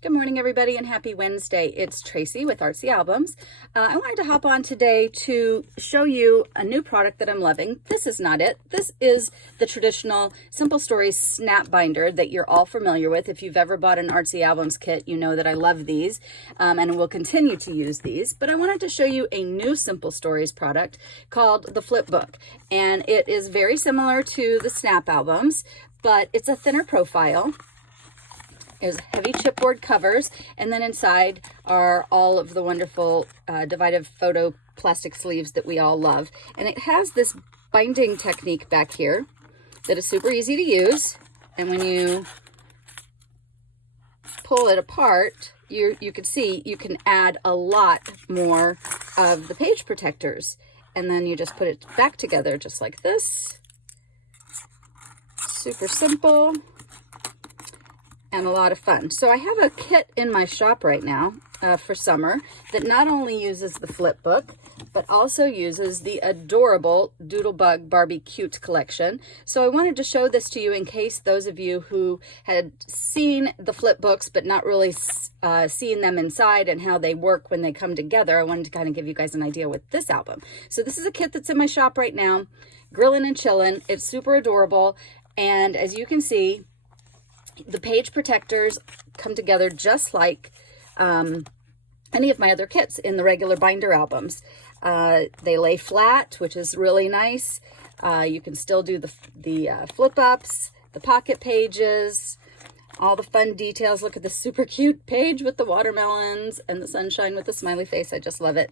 Good morning, everybody, and happy Wednesday. It's Tracy with Artsy Albums. I wanted to hop on today to show you a new product that I'm loving. This is not it. This is the traditional Simple Stories snap binder that you're all familiar with. If you've ever bought an Artsy Albums kit, you know that I love these and will continue to use these. But I wanted to show you a new Simple Stories product called the Flipbook. And it is very similar to the snap albums, but it's a thinner profile. There's heavy chipboard covers, and then inside are all of the wonderful divided photo plastic sleeves that we all love. And it has this binding technique back here that is super easy to use. And when you pull it apart, you can see you can add a lot more of the page protectors. And then you just put it back together just like this. Super simple. And a lot of fun. So I have a kit in my shop right now for summer that not only uses the Flipbook, but also uses the adorable Doodlebug Barbie Cute collection. So I wanted to show this to you in case those of you who had seen the Flipbooks but not really seen them inside and how they work when they come together. I wanted to kind of give you guys an idea with this album. So this is a kit that's in my shop right now, Grillin and Chillin. It's super adorable, and as you can see, the page protectors come together just like any of my other kits in the regular binder albums. They lay flat, which is really nice. You can still do the flip ups, the pocket pages, all the fun details. Look at this super cute page with the watermelons and the sunshine with the smiley face. I just love it.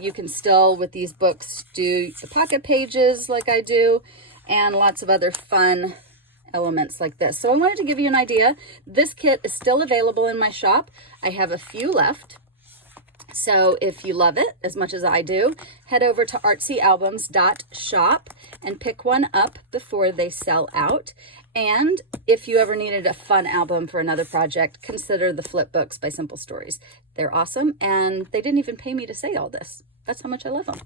You can still, with these books, do the pocket pages like I do, and lots of other fun elements like this. So I wanted to give you an idea. This kit is still available in my shop. I have a few left. So if you love it as much as I do, head over to artsyalbums.shop and pick one up before they sell out. And if you ever needed a fun album for another project, consider the Flipbooks by Simple Stories. They're awesome, and they didn't even pay me to say all this. That's how much I love them.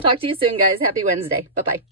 Talk to you soon, guys. Happy Wednesday. Bye-bye.